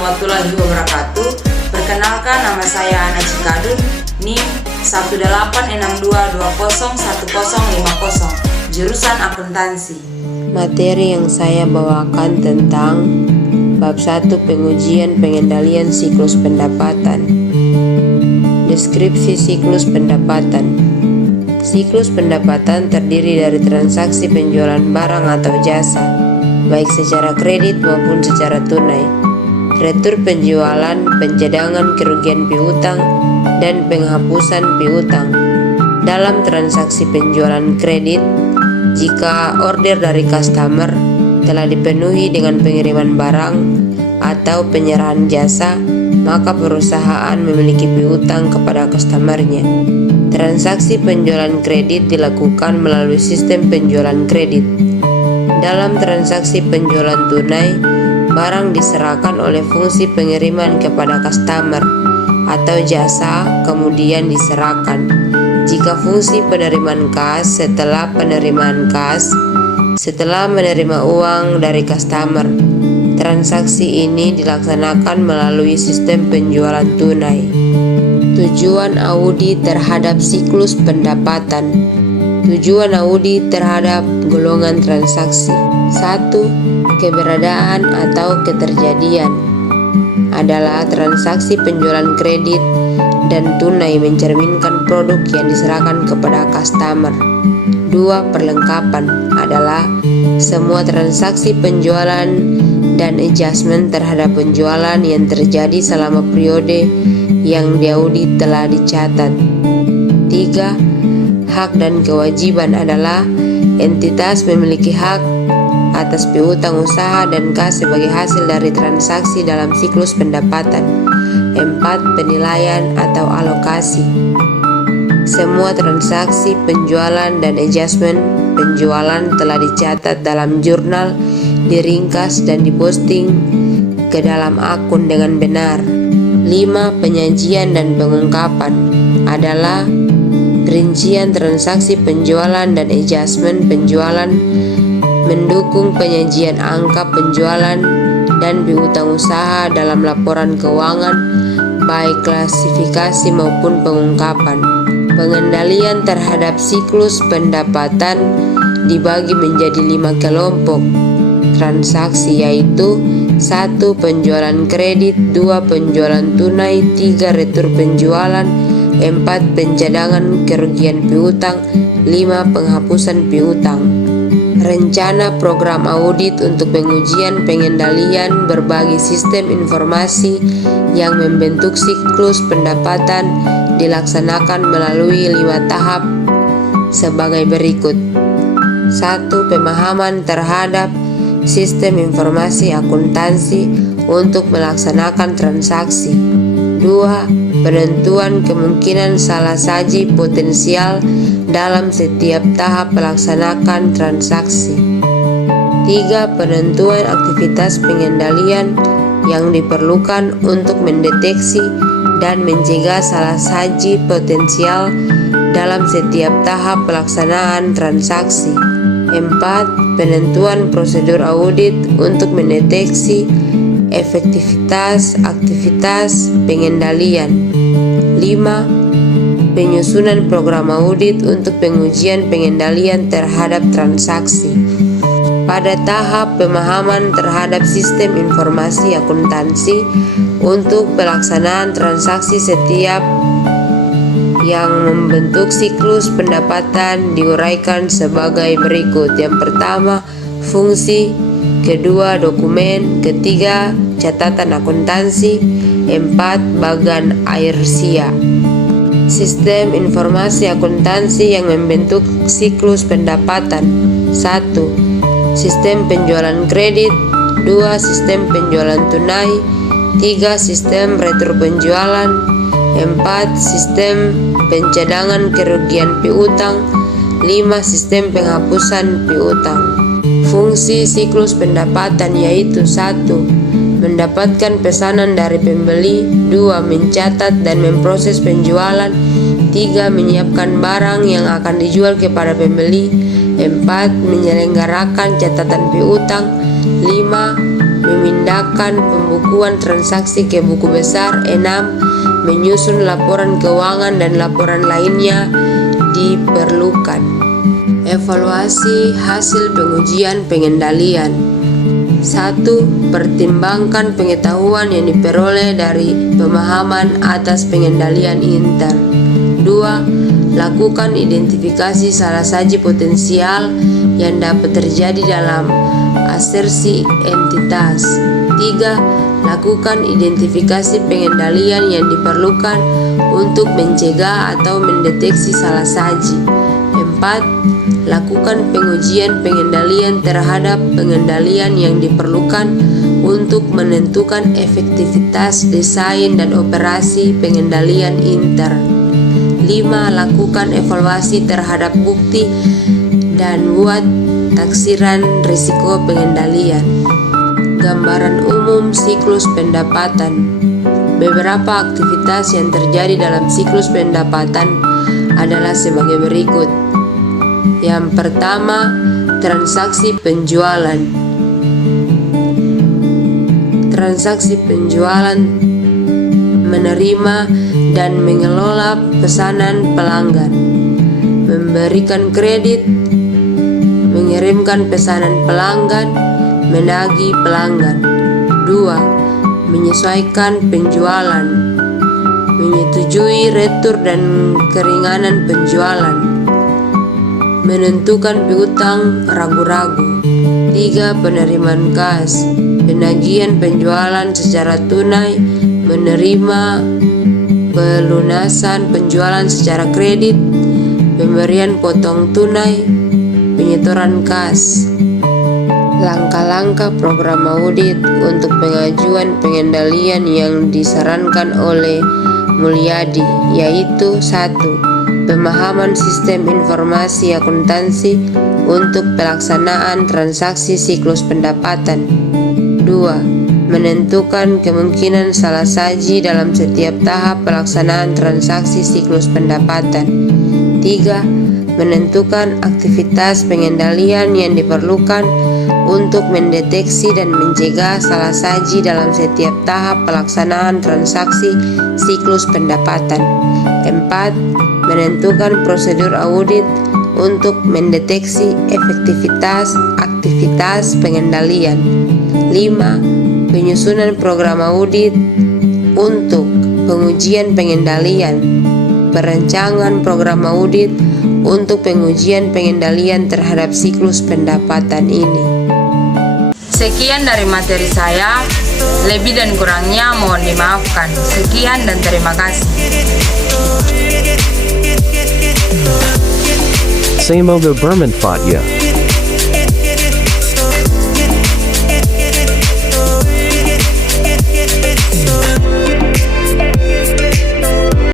warahmatullahi wabarakatuh. Perkenalkan, nama saya Ana Cikadun, NIM 1862201050, jurusan akuntansi. Materi yang saya bawakan tentang bab 1 pengujian pengendalian siklus pendapatan. Deskripsi siklus pendapatan. Siklus pendapatan terdiri dari transaksi penjualan barang atau jasa, baik secara kredit maupun secara tunai, retur penjualan, pencadangan kerugian piutang, dan penghapusan piutang. Dalam transaksi penjualan kredit, jika order dari customer telah dipenuhi dengan pengiriman barang atau penyerahan jasa, maka perusahaan memiliki piutang kepada customernya. Transaksi penjualan kredit dilakukan melalui sistem penjualan kredit. Dalam transaksi penjualan tunai, barang diserahkan oleh fungsi pengiriman kepada customer atau jasa kemudian diserahkan. Jika fungsi penerimaan kas setelah menerima uang dari customer, transaksi ini dilaksanakan melalui sistem penjualan tunai. Tujuan audit terhadap siklus pendapatan. Tujuan audit terhadap golongan transaksi. 1. Keberadaan atau keterjadian adalah transaksi penjualan kredit dan tunai mencerminkan produk yang diserahkan kepada customer. 2. Perlengkapan adalah semua transaksi penjualan dan adjustment terhadap penjualan yang terjadi selama periode yang diaudit telah dicatat. 3. Hak dan kewajiban adalah entitas memiliki hak atas piutang usaha dan kas sebagai hasil dari transaksi dalam siklus pendapatan. 4. Penilaian atau alokasi. Semua transaksi penjualan dan adjustment penjualan telah dicatat dalam jurnal, diringkas dan diposting ke dalam akun dengan benar. 5. Penyajian dan pengungkapan adalah rincian transaksi penjualan dan adjustment penjualan, mendukung penyajian angka penjualan dan piutang usaha dalam laporan keuangan, baik klasifikasi maupun pengungkapan. Pengendalian terhadap siklus pendapatan dibagi menjadi 5 kelompok transaksi, yaitu 1. Penjualan kredit, 2. Penjualan tunai, 3. Retur penjualan, 4. Pencadangan kerugian piutang, 5. Penghapusan piutang. Rencana program audit untuk pengujian pengendalian berbagai sistem informasi yang membentuk siklus pendapatan dilaksanakan melalui 5 tahap sebagai berikut. 1. Pemahaman terhadap sistem informasi akuntansi untuk melaksanakan transaksi. 2. Penentuan kemungkinan salah saji potensial dalam setiap tahap melaksanakan transaksi. 3. Penentuan aktivitas pengendalian yang diperlukan untuk mendeteksi dan mencegah salah saji potensial dalam setiap tahap pelaksanaan transaksi. 4. Penentuan prosedur audit untuk mendeteksi efektivitas aktivitas pengendalian. 5. Penyusunan program audit untuk pengujian pengendalian terhadap transaksi. Pada tahap pemahaman terhadap sistem informasi akuntansi untuk pelaksanaan transaksi, setiap yang membentuk siklus pendapatan diuraikan sebagai berikut. Yang pertama, fungsi. Kedua, dokumen. Ketiga, catatan akuntansi. 4. Bagan airsia. Sistem informasi akuntansi yang membentuk siklus pendapatan. 1. Sistem penjualan kredit. 2. Sistem penjualan tunai. 3. Sistem retur penjualan. 4. Sistem pencadangan kerugian piutang. 5. Sistem penghapusan piutang. Fungsi siklus pendapatan yaitu 1. Mendapatkan pesanan dari pembeli. 2. Mencatat dan memproses penjualan. 3. Menyiapkan barang yang akan dijual kepada pembeli. 4. Menyelenggarakan catatan piutang. 5. memindahkan pembukuan transaksi ke buku besar. 6. Menyusun laporan keuangan dan laporan lainnya diperlukan. Evaluasi hasil pengujian pengendalian. 1. Pertimbangkan pengetahuan yang diperoleh dari pemahaman atas pengendalian intern. 2. Lakukan identifikasi salah saji potensial yang dapat terjadi dalam asersi entitas. 3. Lakukan identifikasi pengendalian yang diperlukan untuk mencegah atau mendeteksi salah saji. 4. Lakukan pengujian pengendalian terhadap pengendalian yang diperlukan untuk menentukan efektivitas desain dan operasi pengendalian intern. 5. Lakukan evaluasi terhadap bukti dan buat taksiran risiko pengendalian. Gambaran umum siklus pendapatan. Beberapa aktivitas yang terjadi dalam siklus pendapatan adalah sebagai berikut. Yang pertama, transaksi penjualan. Transaksi penjualan menerima dan mengelola pesanan pelanggan, memberikan kredit, mengirimkan pesanan pelanggan, menagih pelanggan. 2. Menyesuaikan penjualan, menyetujui retur dan keringanan penjualan, menentukan piutang ragu-ragu. 3. Penerimaan kas, penagihan penjualan secara tunai, menerima pelunasan penjualan secara kredit, pemberian potong tunai, penyetoran kas. Langkah-langkah program audit untuk pengajuan pengendalian yang disarankan oleh Mulyadi, yaitu 1. Pemahaman sistem informasi akuntansi untuk pelaksanaan transaksi siklus pendapatan. 2. Menentukan kemungkinan salah saji dalam setiap tahap pelaksanaan transaksi siklus pendapatan. 3. Menentukan aktivitas pengendalian yang diperlukan untuk mendeteksi dan mencegah salah saji dalam setiap tahap pelaksanaan transaksi siklus pendapatan. 4. Menentukan prosedur audit untuk mendeteksi efektivitas aktivitas pengendalian. 5. Penyusunan program audit untuk pengujian pengendalian. Perancangan program audit untuk pengujian pengendalian terhadap siklus pendapatan ini. Sekian dari materi saya, lebih dan kurangnya mohon dimaafkan. Sekian dan terima kasih. Semoga bermanfaat ya.